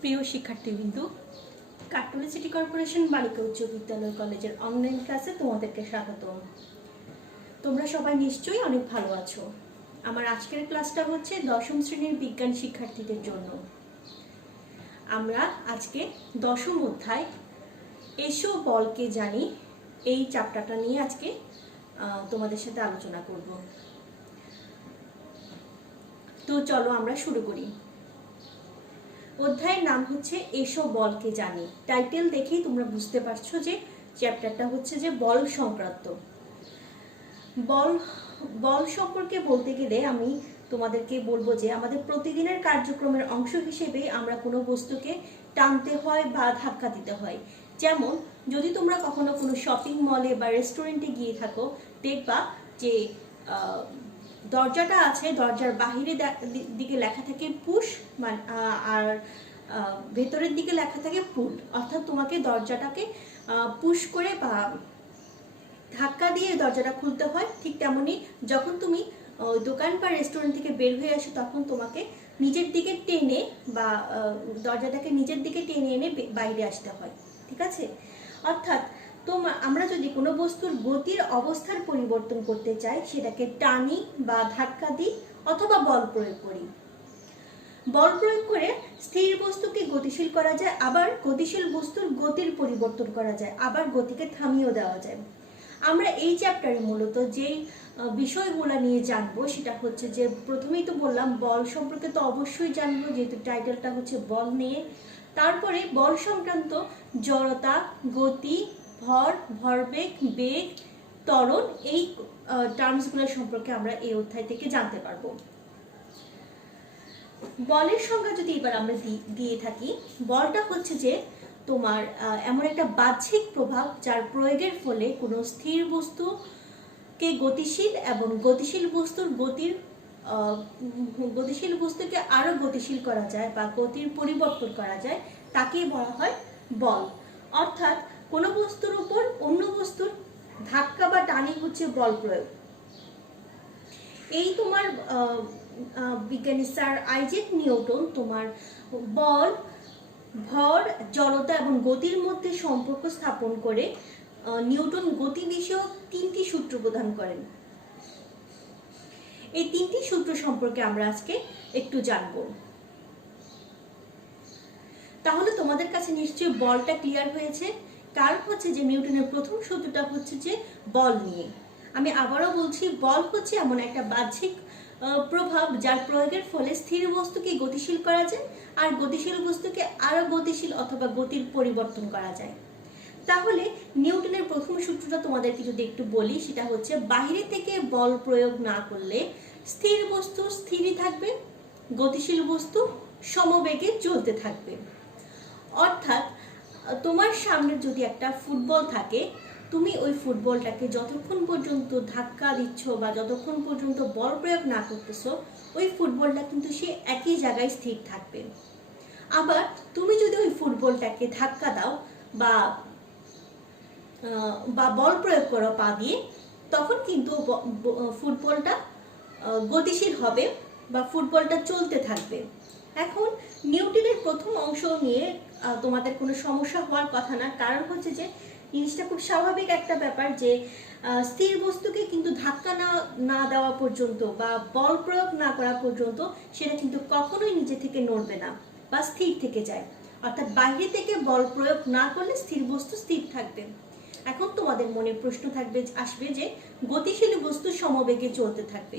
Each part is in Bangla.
প্রিয় শিক্ষার্থীবৃন্দ, কাটুলি সিটি কর্পোরেশন বালিকা উচ্চ বিদ্যালয় কলেজের অনলাইন ক্লাসে তোমাদেরকে স্বাগতম। তোমরা সবাই নিশ্চয়ই অনেক ভালো আছো। আমার আজকের ক্লাসটা হচ্ছে দশম শ্রেণীর বিজ্ঞান শিক্ষার্থীদের জন্য। আমরা আজকে দশম অধ্যায় এসো বলকে জানি এই চ্যাপ্টারটা নিয়ে আজকে তোমাদের সাথে আলোচনা করব। তো চলো আমরা শুরু করি। অধ্যায়ের নাম হচ্ছে এসো বলকে জানি। টাইটেল দেখেই তোমরা বুঝতে পারছো যে চ্যাপ্টারটা হচ্ছে যে বল সংক্রান্ত। বল সম্পর্কে বলতে গেলে আমি তোমাদেরকে বলবো যে আমাদের প্রতিদিনের কার্যক্রমের অংশ হিসেবে আমরা কোনো বস্তুকে টানতে হয় বা ধাক্কা দিতে হয়। যেমন যদি তোমরা কখনো কোনো শপিং মলে বা রেস্টুরেন্টে গিয়ে থাকো, দেখবা যে দরজাটা আছে, দরজার বাহিরে দিকে লেখা থাকে পুশ, আর ভেতরের দিকে লেখা থাকে পুল। অর্থাৎ তোমাকে দরজাটাকে পুশ করে বা ধাক্কা দিয়ে দরজাটা খুলতে হয়। ঠিক তেমনি যখন তুমি দোকান বা রেস্টুরেন্ট থেকে বের হয়ে আসো, তখন তোমাকে নিজের দিকে টেনে বা দরজাটাকে নিজের দিকে টেনে এনে বাইরে আসতে হয়। ঠিক আছে? অর্থাৎ আমরা যদি কোনো বস্তুর গতির অবস্থার পরিবর্তন করতে চাই, সেটাকে টানি বা ধাক্কা দিই অথবা বল প্রয়োগ করি। বল প্রয়োগ করে স্থির বস্তুকে গতিশীল করা যায়, আবার গতিশীল বস্তুর গতির পরিবর্তন করা যায়, আবার গতিকে থামিয়েও দেওয়া যায়। আমরা এই চ্যাপ্টারে মূলত যেই বিষয়গুলো নিয়ে জানবো সেটা হচ্ছে যে, প্রথমেই তো বললাম বল সম্পর্কে তো অবশ্যই জানবো, যেহেতু টাইটেলটা হচ্ছে বল নিয়ে। তারপরে বল সংক্রান্ত জড়তা, গতি, ভর, ভরবেগ, বেগ, ত্বরণ, এই টার্মসগুলো সম্পর্কে আমরা এই অধ্যায় থেকে জানতে পারবো। বলের সংজ্ঞা যদি এবার আমরা দিয়ে থাকি, বলটা হচ্ছে যে তোমার এমন একটা বাহ্যিক প্রভাব যার প্রয়োগের ফলে কোনো স্থির বস্তুকে গতিশীল এবং গতিশীল বস্তুকে আরো গতিশীল করা যায় বা গতির পরিবর্তন করা যায়, তাকেই বলা হয় বল। অর্থাৎ কোনো বস্তুর উপর অন্য বস্তুর ধাক্কা বা টানি হচ্ছে বল প্রয়োগ। এই তোমার বিজ্ঞানী স্যার আইজ্যাক নিউটন তোমার বল, ভর, জড়তা এবং গতির মধ্যে সম্পর্ক স্থাপন করে নিউটন গতি বিষয়ক 3টি সূত্র প্রদান করেন। এই 3টি সূত্র সম্পর্কে আমরা আজকে একটু জানব। তাহলে তোমাদের কাছে নিশ্চয়ই বলটা ক্লিয়ার হয়েছে। কারণ হচ্ছে যে নিউটনের প্রথম সূত্রটা হচ্ছে যে বল নিয়ে। আমি আবারও বলছি, বল হচ্ছে এমন একটা বাহ্যিক প্রভাব যার প্রয়োগের ফলে স্থির বস্তুকে গতিশীল করা যায় আর গতিশীল বস্তুকে আরো গতিশীল অথবা গতির পরিবর্তন করা যায়। তাহলে নিউটনের প্রথম সূত্রটা তোমাদেরকে যদি একটু বলি, সেটা হচ্ছে বাইরে থেকে বল প্রয়োগ না করলে স্থির বস্তু স্থিরই থাকবে, গতিশীল বস্তু সমবেগে চলতে থাকবে। অর্থাৎ তোমার সামনে যদি একটা ফুটবল থাকে, তুমি ওই ফুটবলটাকে যতক্ষণ পর্যন্ত ধাক্কা দিচ্ছ বা যতক্ষণ পর্যন্ত বল প্রয়োগ না করতেছো, ওই ফুটবলটা কিন্তু সে একই জায়গায় স্থির থাকবে। আবার তুমি যদি ওই ফুটবলটাকে ধাক্কা দাও বা বল প্রয়োগ করো পা দিয়ে, তখন কিন্তু ফুটবলটা গতিশীল হবে বা ফুটবলটা চলতে থাকবে। এখন নিউটনের প্রথম অংশ নিয়ে তোমাদের কোনো সমস্যা হওয়ার কথা না। কারণ হচ্ছে যে জিনিসটা খুব স্বাভাবিক একটা ব্যাপার যে স্থির বস্তুকে কিন্তু ধাক্কা না দেওয়া পর্যন্ত বা বল প্রয়োগ না করা পর্যন্ত সেটা কিন্তু কখনোই নিজে থেকে নড়বে না বা স্থির থেকে যায়। অর্থাৎ বাইরে থেকে বল প্রয়োগ না করলে স্থির বস্তু স্থির থাকবে। এখন তোমাদের মনে প্রশ্ন আসবে যে গতিশীল বস্তু সমবেগে চলতে থাকবে।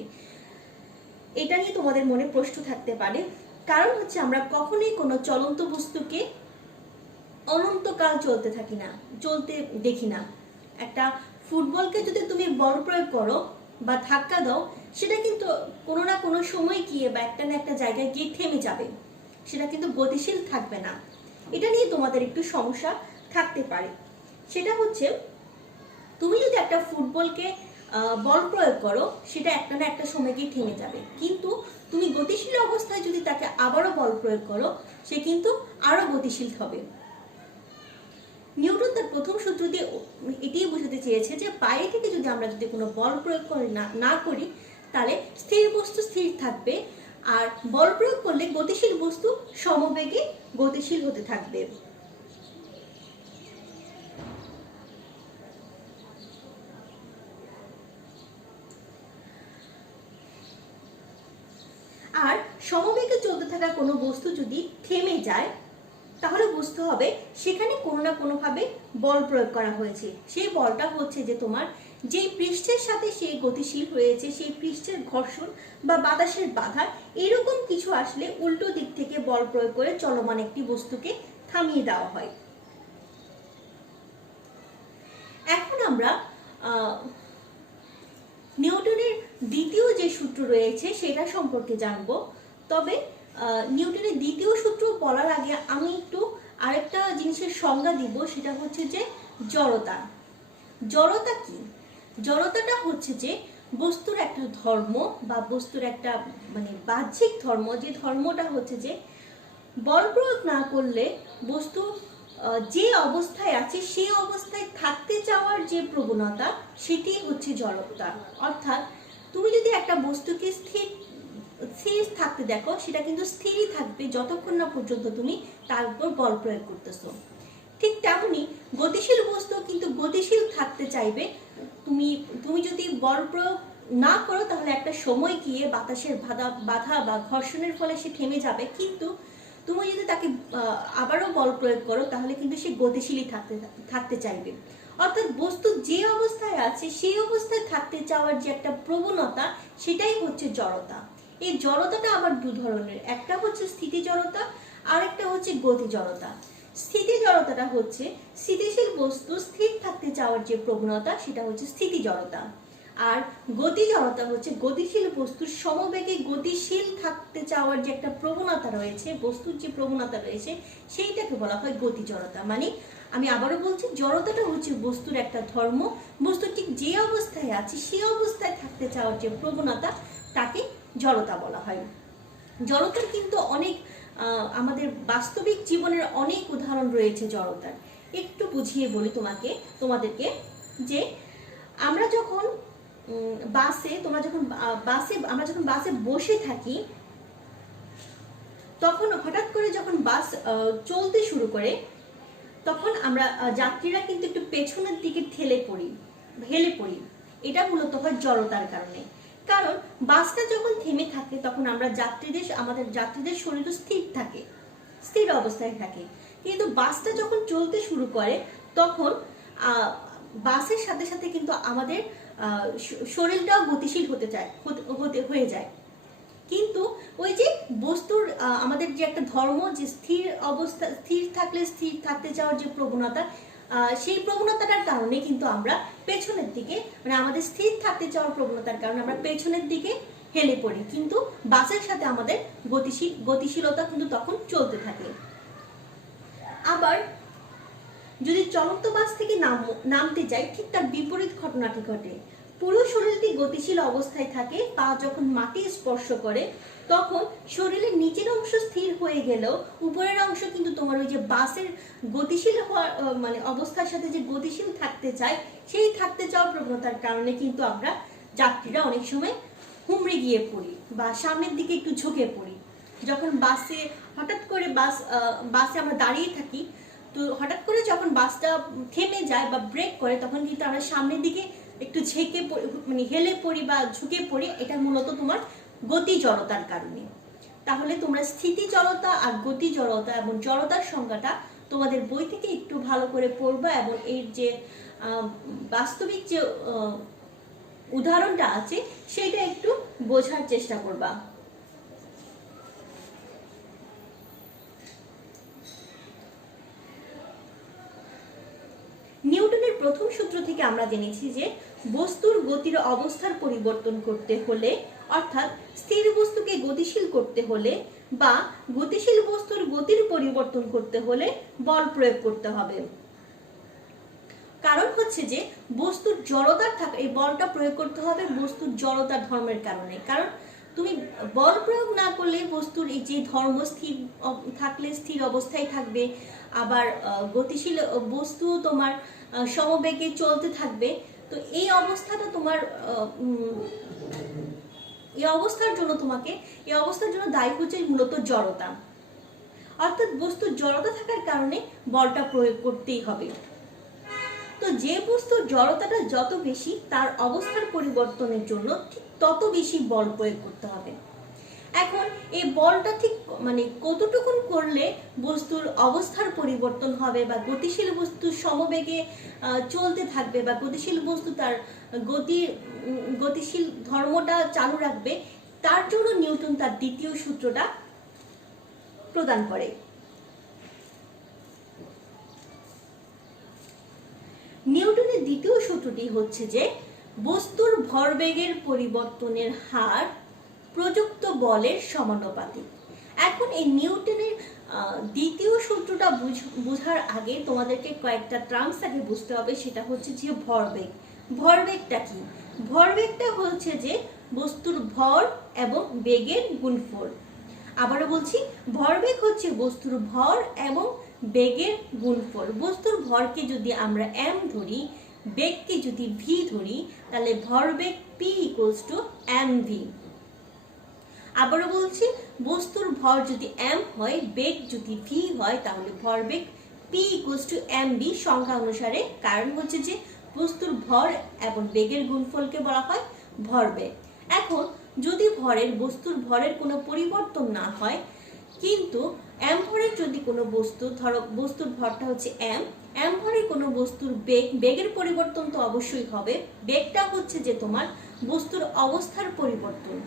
এটা নিয়ে তোমাদের মনে প্রশ্ন থাকতে পারে। কারণ হচ্ছে আমরা কখনোই কোনো চলন্ত বস্তুকে অনন্তকাল চলতে দেখি না। একটা ফুটবলকে যদি তুমি বল প্রয়োগ করো বা ধাক্কা দাও, সেটা কিন্তু কোনো না কোনো সময় গিয়ে বা একটা না একটা জায়গায় গিয়ে থেমে যাবে, সেটা কিন্তু গতিশীল থাকবে না। এটা নিয়ে তোমাদের একটু সমস্যা থাকতে পারে। সেটা হচ্ছে তুমি যদি একটা ফুটবলকে বল প্রয়োগ করো, সেটা একটা না একটা সময় গিয়ে থেমে যাবে, কিন্তু তুমি গতিশীল অবস্থায় যদি তাকে আবারও বল প্রয়োগ করো, সে কিন্তু আরো গতিশীল হবে। নিউটন তার প্রথম সূত্র দিয়ে এটাই বোঝাতে চেয়েছে যে বাইরে থেকে যদি আমরা কোনো বল প্রয়োগ না করি, তাহলে স্থির বস্তু স্থির থাকবে, আর বল প্রয়োগ করলে গতিশীল বস্তু সমবেগে গতিশীল হতে থাকবে। আর সমবেগে চলতে থাকা কোনো বস্তু যদি থেমে যায় তাহলে বুঝতে হবে সেখানে কোনো না কোনোভাবে বল প্রয়োগ করা হয়েছে। সেই বলটা হচ্ছে যে তোমার যে পৃষ্ঠের সাথে সে গতিশীল হয়েছে সেই পৃষ্ঠের ঘর্ষণ বা বাতাসের বাধা এরকম কিছু আসলে উল্টো দিক থেকে বল প্রয়োগ করে চলমান একটি বস্তুকে থামিয়ে দেওয়া হয়। এখন আমরা নিউটনের দ্বিতীয় যে সূত্র রয়েছে সেটা সম্পর্কে জানবো। তবে নিউটনের দ্বিতীয় সূত্র বলার আগে আমি একটু আরেকটা জিনিসের সংজ্ঞা দিব, সেটা হচ্ছে যে জড়তা। জড়তা কি? জড়তাটা হচ্ছে যে বস্তুর একটা ধর্ম বা বস্তুর একটা মানে বাহ্যিক ধর্ম, যে ধর্মটা হচ্ছে যে বল প্রয়োগ না করলে বস্তু যে অবস্থায় আছে সেই অবস্থায় থাকতে চাওয়ার যে প্রবণতা সেটি হচ্ছে জড়তা। অর্থাৎ তুমি যদি একটা বস্তুকে স্থির থাকতে দেখো সেটা কিন্তু স্থিরই থাকবে যতক্ষণ না পর্যন্ত তুমি তার উপর বল প্রয়োগ করতেছো। ঠিক তেমনি গতিশীল বস্তু কিন্তু গতিশীল থাকতে চাইবে। তুমি যদি বল প্রয়োগ না করো তাহলে একটা সময় গিয়ে বাতাসের বাধা বা ঘর্ষণের ফলে সে থেমে যাবে, কিন্তু তুমি যদি তাকে আবারও বল প্রয়োগ করো তাহলে কিন্তু সে গতিশীলই থাকতে চাইবে। অর্থাৎ বস্তু যে অবস্থায় আছে সেই অবস্থায় থাকতে চাওয়ার যে একটা প্রবণতা সেটাই হচ্ছে জড়তা। এই জড়তাটা আবার দু ধরনের, একটা হচ্ছে স্থিতি জড়তা আর একটা হচ্ছে গতি জড়তা। স্থিতি জড়তাটা হচ্ছে স্থিতিশীল বস্তু স্থির থাকতে চাওয়ার যে প্রবণতা সেটা হচ্ছে স্থিতি জড়তা। আর গতি জড়তা হচ্ছে গতিশীল বস্তুর সমবেগে গতিশীল থাকতে চাওয়ার যে একটা প্রবণতা রয়েছে, বস্তুর যে প্রবণতা রয়েছে সেইটাকে বলা হয় গতি জড়তা। মানে আমি আবারও বলছি, জড়তাটা হচ্ছে বস্তুর একটা ধর্ম, বস্তু ঠিক যে অবস্থায় আছে সেই অবস্থায় থাকতে চাওয়ার যে প্রবণতা তাকে জড়তা বলা হয়। জড়তার কিন্তু অনেক আমাদের বাস্তবিক জীবনের অনেক উদাহরণ রয়েছে জড়তার। একটু বুঝিয়ে বলি তোমাদেরকে যে আমরা যখন বাসে বসে থাকি তখন হঠাৎ করে যখন বাস চলতে শুরু করে তখন আমরা যাত্রীরা কিন্তু একটু পেছনের দিকে হেলে পড়ি। এটা মূলত হয় জড়তার কারণে। কারণ বাসটা যখন থেমে থাকে তখন আমাদের যাত্রীদের শরীর স্থির অবস্থায় থাকে, কিন্তু বাসটা যখন চলতে শুরু করে তখন বাসের সাথে সাথে কিন্তু আমাদের শরীরটাও গতিশীল হয়ে যায়। কিন্তু ওই যে বস্তুর আমাদের যে একটা ধর্ম, যে স্থির থাকলে স্থির থাকতে চাওয়ার যে প্রবণতা, সেই প্রবণতাটার কারণে কিন্তু আমরা পেছনের দিকে, মানে আমাদের স্থির থাকতে চাওয়ার প্রবণতার কারণে আমরা পেছনের দিকে হেলে পড়ি, কিন্তু বাসের সাথে আমাদের গতিশীলতা কিন্তু তখন চলতে থাকে। আবার যদি চলন্ত বাস থেকে নামতে যাই ঠিক তার বিপরীত ঘটনাটি ঘটে। পুরো শরীরটি গতিশীল অবস্থায় থাকে, পা যখন মাটি স্পর্শ করে তখন শরীরের নিচের অংশ স্থির হয়ে গেলেও উপরের অংশ কিন্তু তোমার ওই যে বাসের গতিশীল হওয়ার মানে অবস্থার সাথে যে গতিশীল থাকতে চায় সেই থাকতে চাওয়ার প্রবণতার কারণে কিন্তু আমরা যাত্রীরা অনেক সময় হুমড়ে গিয়ে পড়ি বা সামনের দিকে একটু ঝুঁকে পড়ি। যখন হঠাৎ করে বাসে আমরা দাঁড়িয়ে থাকি, তো হঠাৎ করে যখন বাসটা থেমে যায় বা ব্রেক করে তখন কিন্তু আমরা সামনের দিকে একটু মানে হেলে পড়ি বা ঝুঁকে পড়ি। এটা মূলত তোমার গতি জড়তার কারণে। তাহলে তোমরা স্থিতি জড়তা আর গতি জড়তা এবং জড়তার সংজ্ঞাটা তোমাদের বই থেকে একটু ভালো করে পড়বা এবং এর যে বাস্তবিক যে উদাহরণটা আছে সেটা একটু বোঝার চেষ্টা করবা। নিউটনের প্রথম সূত্র থেকে আমরা জেনেছি যে বস্তুর গতির অবস্থার পরিবর্তন করতে হলে, অর্থাৎ স্থির বস্তুকে গতিশীল করতে হলে বা গতিশীল বস্তুর গতির পরিবর্তন করতে হলে বল প্রয়োগ করতে হবে। কারণ হচ্ছে যে বস্তুর জড়তার এই বলটা প্রয়োগ করতে হবে বস্তুর জড়তার ধর্মের কারণে। কারণ তুমি বল প্রয়োগ না করলে বস্তুর এই যে ধর্ম স্থির থাকলে স্থির অবস্থায় থাকবে, আবার গতিশীল বস্তু তোমার সমবেগে চলতে থাকবে। তো এই অবস্থাটা তোমার এই অবস্থার জন্য দায়ী হচ্ছে মূলত জড়তা। অর্থাৎ বস্তুর জড়তা থাকার কারণে বলটা প্রয়োগ করতেই হবে। তো যে বস্তুর জড়তাটা যত বেশি তার অবস্থার পরিবর্তনের জন্য ঠিক তত বেশি বল প্রয়োগ করতে হবে। এখন এই বলটা ঠিক মানে কতটুকুন করলে বস্তুর অবস্থার পরিবর্তন হবে বা গতিশীল বস্তু সমবেগে চলতে থাকবে বা গতিশীল বস্তু তার গতিশীল ধর্মটা চালু রাখবে, তার জন্য নিউটন তার দ্বিতীয় সূত্রটা প্রদান করে। নিউটনের দ্বিতীয় সূত্রটি হচ্ছে যে বস্তুর ভরবেগের পরিবর্তনের হার প্রযুক্ত বলের সমানুপাতিক। এখন এই নিউটনের দ্বিতীয় সূত্রটা বোঝার আগে তোমাদেরকে কয়েকটা টার্মস আগে বুঝতে হবে। সেটা হচ্ছে যে ভরবেগ। ভরবেগটা কি? ভরবেগটা হচ্ছে যে বস্তুর ভর এবং বেগের গুণফল। আবারও বলছি, ভরবেগ হচ্ছে বস্তুর ভর এবং বেগের গুণফল। বস্তুর ভরকে যদি আমরা m ধরি, বেগকে যদি v ধরি, তাহলে ভরবেগ p = mv। আবারও বলছি, বস্তুর ভর যদি m হয়, বেগ যদি v হয়, তাহলে ভরবেগ p = mv সংখ্যা অনুসারে। কারণ হচ্ছে যে বস্তুর ভর এবং বেগের গুণফলকে বলা হয় ভরবেগ। এখন যদি বস্তুর ভরের কোনো পরিবর্তন না হয়, কিন্তু m ভরের যদি কোনো বস্তু, ধরো বস্তুর ভরটা হচ্ছে m ভরের কোনো বস্তুর বেগের পরিবর্তন তো অবশ্যই হবে। বেগটা হচ্ছে যে তোমার বস্তুর অবস্থার পরিবর্তন।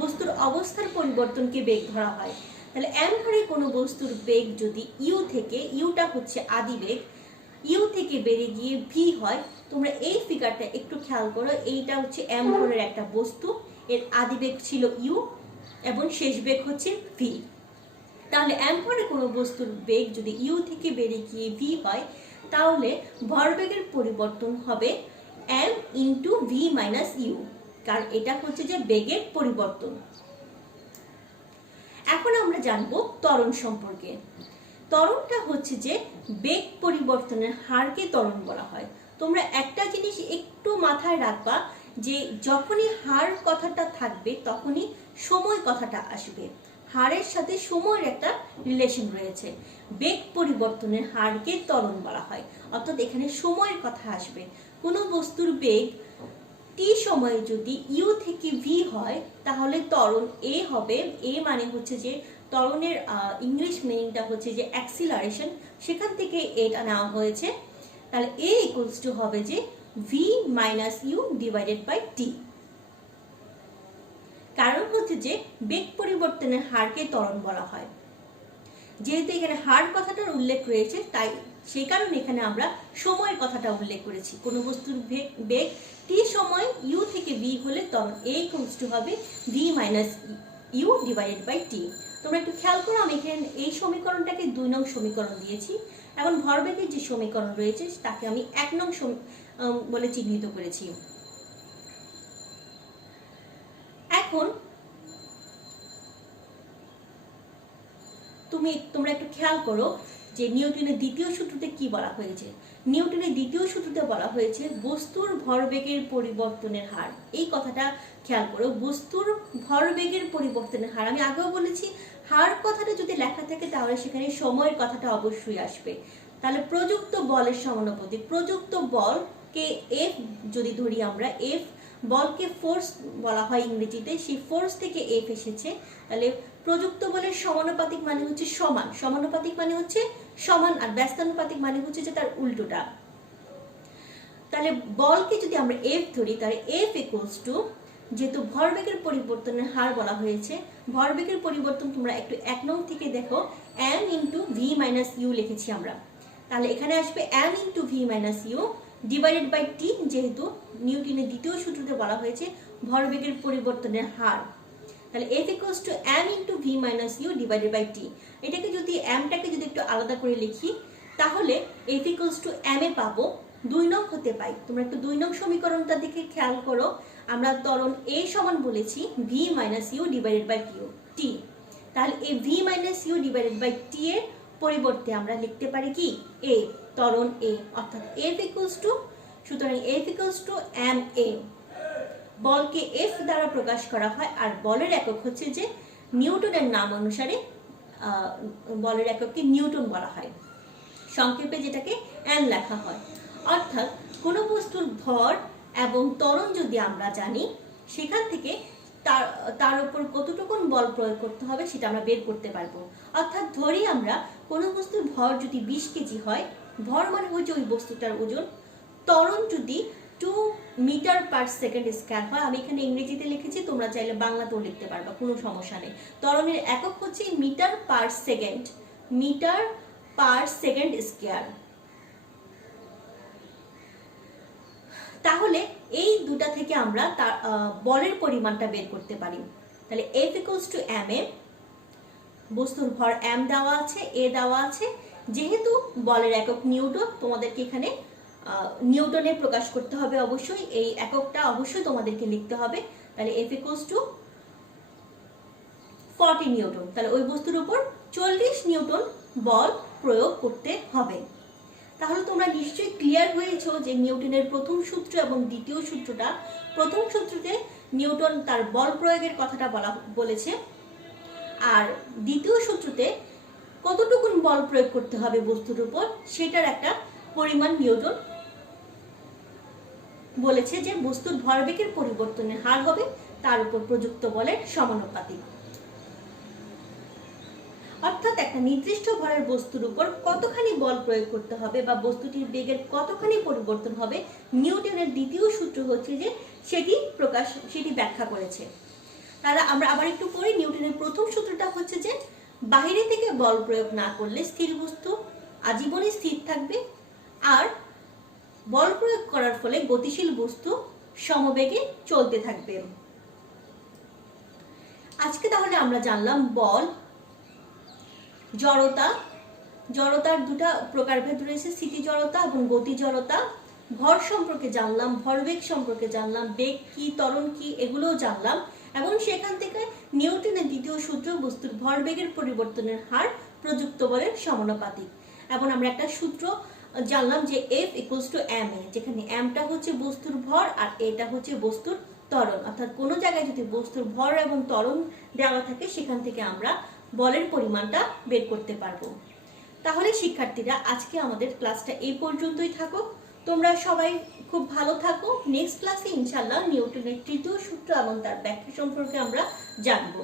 বস্তুর অবস্থার পরিবর্তনকে বেগ ধরা হয়। তাহলে m ভরের কোনো বস্তুর বেগ যদি u থেকে, ইউটা হচ্ছে আদিবেগ, ইউ থেকে বেড়ে গিয়ে v হয়। তোমরা এই ফিগারটা একটু খেয়াল করো, এইটা হচ্ছে m ভরের একটা বস্তু, এর আদিবেগ ছিল u এবং শেষ বেগ হচ্ছে v। তাহলে m ভরের কোনো বস্তুর বেগ যদি u থেকে বেড়ে গিয়ে v হয়, তাহলে ভরবেগের পরিবর্তন হবে m × v - u, কারণ এটা হচ্ছে যে বেগের পরিবর্তন। এখন আমরা জানবো ত্বরণ সম্পর্কে। ত্বরণটা হচ্ছে যে বেগ পরিবর্তনের হারকে ত্বরণ বলা হয়। তোমরা একটা জিনিস একটু মাথায় রাখবা, যে যখনই হার কথাটা থাকবে তখনই সময় কথাটা আসবে। হারের সাথে সময়ের একটা রিলেশন রয়েছে। বেগ পরিবর্তনের হারকে ত্বরণ বলা হয়, অর্থাৎ এখানে সময়ের কথা আসবে। কোনো বস্তুর বেগ t সময়ে যদি u থেকে v হয়, তাহলে ত্বরণ a হবে। a মানে হচ্ছে যে ত্বরণের ইংলিশ মিনিংটা হচ্ছে যে অ্যাক্সিলারেশন, সেখান থেকে এটা নেওয়া হয়েছে। তাহলে a = হবে যে v - u / t। কারণ হচ্ছে যে বেগ পরিবর্তনের হারকে ত্বরণ বলা হয়। যেহেতু এখানে হার কথাটার উল্লেখ রয়েছে, তাই সেই কারণে এখানে আমরা সময়ের কথাটা উল্লেখ করেছি। কোনো বস্তুর বেগ t সময় u থেকে v হলে ত্বরণ a = হবে v - u / t। তোমরা একটু খেয়াল করো, আমি এখানে এই সমীকরণটাকে 2 নং সমীকরণ দিয়েছি। এখন ভরবেগের যে সমীকরণ রয়েছে তাকে আমি 1 নং বলে চিহ্নিত করেছি। এখন তোমরা একটু খেয়াল করো যে নিউটনের দ্বিতীয় সূত্রতে কি বলা হয়েছে। নিউটনের দ্বিতীয় সূত্রতে বলা হয়েছে বস্তুর ভরবেগের পরিবর্তনের হার। এই কথাটা খেয়াল করো, বস্তুর ভরবেগের পরিবর্তনের হার। আমি আগেও বলেছি, হার কথাটা যদি লেখা থাকে তাহলে সেখানে সময়ের কথাটা অবশ্যই আসবে। তাহলে প্রযুক্ত বলের সমানুপাতিক। প্রযুক্ত বলকে F যদি ধরি আমরা, F বলকে ফোর্স বলা হয় ইংরেজিতে, সেই ফোর্স থেকে F এসেছে। তাহলে প্রযুক্ত বলের সমানুপাতিক মানে হচ্ছে সমান, সমানুপাতিক মানে হচ্ছে সমান, আর ব্যস্তানুপাতিক মানে হচ্ছে যে তার উল্টোটা। তাহলে বলকে যদি আমরা F ধরি, তাহলে F = যেহেতু ভরবেগের পরিবর্তনের হার বলা হয়েছে, ভরবেগের পরিবর্তন তোমরা একটু 1 নং থেকে দেখো, m × v - u লিখেছি আমরা। তাহলে এখানে আসবে m × v - u / t, যেহেতু নিউটনের দ্বিতীয় সূত্রতে বলা হয়েছে ভরবেগের পরিবর্তনের হার। তাহলে F = m × v - u / t। এটাকে যদি mটাকে যদি একটু আলাদা করে লিখি, তাহলে F = m এ পাবো 2 নং হতে পাই। তোমরা একটু 2 নং সমীকরণটা দিকে খেয়াল করো। আমরা ত্বরণ a সমান বলেছি v - u / t। তাহলে এই v - u / t এর পরিবর্তে আমরা লিখতে পারি কি a, ত্বরণ a, অর্থাৎ F সুতরাং F = ma। বলকে F দ্বারা প্রকাশ করা হয়, আর বলের একক হচ্ছে যে নিউটনের নাম অনুসারে বলের একককে নিউটন বলা হয়, সংক্ষেপে যেটাকে এন লেখা হয়। অর্থাৎ কোনো বস্তুর ভর এবং ত্বরণ যদি আমরা জানি, সেখান থেকে তার উপর কতটুকু বল প্রয়োগ করতে হবে সেটা আমরা বের করতে পারবো। অর্থাৎ ধরি আমরা কোনো বস্তুর ভর যদি 20 কেজি হয়, ভর মানে হচ্ছে ওই বস্তুটার ওজন, ত্বরণ যদি 2 মিটার পার সেকেন্ড স্কয়ার হয়, আমি এখানে ইংরেজিতে লিখেছি, তোমরা চাইলে বাংলাতেও লিখতে পারবা, কোনো সমস্যা নেই। ত্বরণের একক হচ্ছে metre per second, metre per second square. তাহলে এই দুটা থেকে আমরা তার বলের পরিমাণটা বের করতে পারি। তাহলে F = ma, বস্তুর ভর m দেওয়া আছে, a দেওয়া আছে, যেহেতু বলের একক নিউটন, তোমাদেরকে এখানে নিউটনে প্রকাশ করতে হবে, অবশ্যই এই এককটা অবশ্যই তোমাদেরকে লিখতে হবে। তাহলে F = 40 নিউটন। তাহলে ওই বস্তুর উপর 40 নিউটন বল প্রয়োগ করতে হবে। তাহলে তোমরা নিশ্চয়ই ক্লিয়ার হয়েছো যে নিউটনের প্রথম সূত্র এবং দ্বিতীয় সূত্রটা। প্রথম সূত্রতে নিউটন তার বল প্রয়োগের কথাটা বলেছে, আর দ্বিতীয় সূত্রতে কতটুকু বল প্রয়োগ করতে হবে বস্তুর উপর সেটার একটা পরিমাণ নিউটন বলেছে, যে বস্তুর ভরবেগের পরিবর্তনের হার হবে তার উপর প্রযুক্ত বলের সমানুপাতিক। অর্থাৎ একটা নির্দিষ্ট ভরের বস্তুর উপর কতখানি বল প্রয়োগ করতে হবে বা বস্তুটির বেগের কতখানি পরিবর্তন হবে, নিউটনের দ্বিতীয় সূত্র হচ্ছে যে সেটি ব্যাখ্যা করেছে। তাহলে আমরা আবার একটু পড়ি। নিউটনের প্রথম সূত্রটা হচ্ছে যে বাইরে থেকে বল প্রয়োগ না করলে স্থির বস্তু আজীবনই স্থির থাকবে, আর বল প্রয়োগ করার ফলে গতিশীল বস্তু সমবেগে চলতে থাকবে। আজকে তাহলে আমরা জানলাম বল, জড়তা, জড়তার দুটা প্রকারভেদ রয়েছে, স্থিতি জড়তা এবং গতি জড়তা। ভর সম্পর্কে জানলাম, ভরবেগ সম্পর্কে জানলাম, বেগ কি, ত্বরণ কি, এগুলোও জানলাম। এবং সেখান থেকে নিউটনের দ্বিতীয় সূত্র, বস্তুর ভরবেগের পরিবর্তনের হার প্রযুক্ত বলের সমানুপাতিক। এবং আমরা একটা সূত্র জানলাম যে F = ma, যেখানে mটা হচ্ছে বস্তুর ভর আর এটা হচ্ছে বস্তুর ত্বরণ। অর্থাৎ কোনো জায়গায় যদি বস্তুর ভর এবং ত্বরণ দেওয়া থাকে, সেখান থেকে আমরা বলের পরিমাণটা বের করতে পারবো। তাহলে শিক্ষার্থীরা, আজকে আমাদের ক্লাসটা এই পর্যন্তই থাকুক। তোমরা সবাই খুব ভালো থাকো। নেক্সট ক্লাসে ইনশাআল্লাহ নিউটনের তৃতীয় সূত্র এবং তার ব্যাখ্যা সম্পর্কে আমরা জানবো।